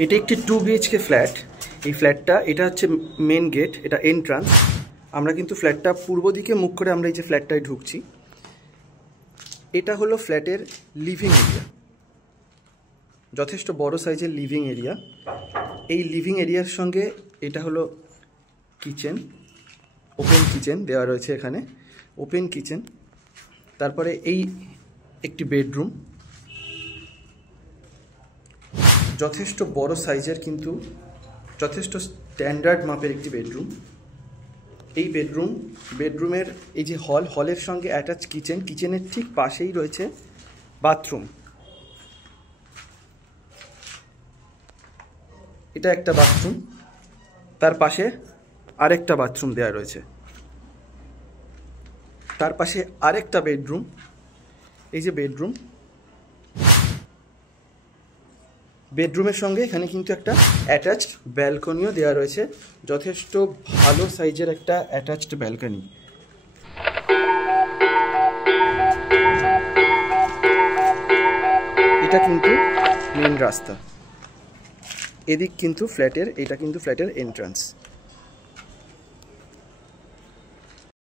এটা একটি 2 BHK flat. এই ফ্ল্যাটটা, এটা হচ্ছে মেন গেট, এটা এন্ট্রান্স। আমরা কিন্তু ফ্ল্যাটটা পূর্ব দিকে মুখ করে আমরা এই যে ফ্ল্যাটটায় ঢুকছি। এটা হলো ফ্ল্যাটের লিভিং এরিয়া, যথেষ্ট বড় সাইজের লিভিং এরিয়া। এই লিভিং এরিয়ার সঙ্গে এটা হলো কিচেন, ওপেন কিচেন দেওয়া রয়েছে এখানে, ওপেন কিচেন। তারপরে এই একটি বেডরুম, যথেষ্ট বড় সাইজের কিন্তু যথেষ্ট স্ট্যান্ডার্ড মাপের একটি বেডরুম। এই বেডরুমের এই যে হলের সঙ্গে অ্যাটাচ কিচেন, কিচেনের ঠিক পাশেই রয়েছে বাথরুম। এটা একটা বাথরুম, তার পাশে আরেকটা বাথরুম দেওয়া রয়েছে, তার পাশে আরেকটা বেডরুম। এই যে বেডরুমের সঙ্গে এখানে কিন্তু একটা অ্যাটাচড ব্যালকনিও দেওয়া রয়েছে, যথেষ্ট ভালো সাইজের একটা অ্যাটাচড ব্যালকনি। এটা কিন্তু মেন রাস্তা, এদিক কিন্তু ফ্ল্যাটের, এটা কিন্তু ফ্ল্যাটের এন্ট্রান্স।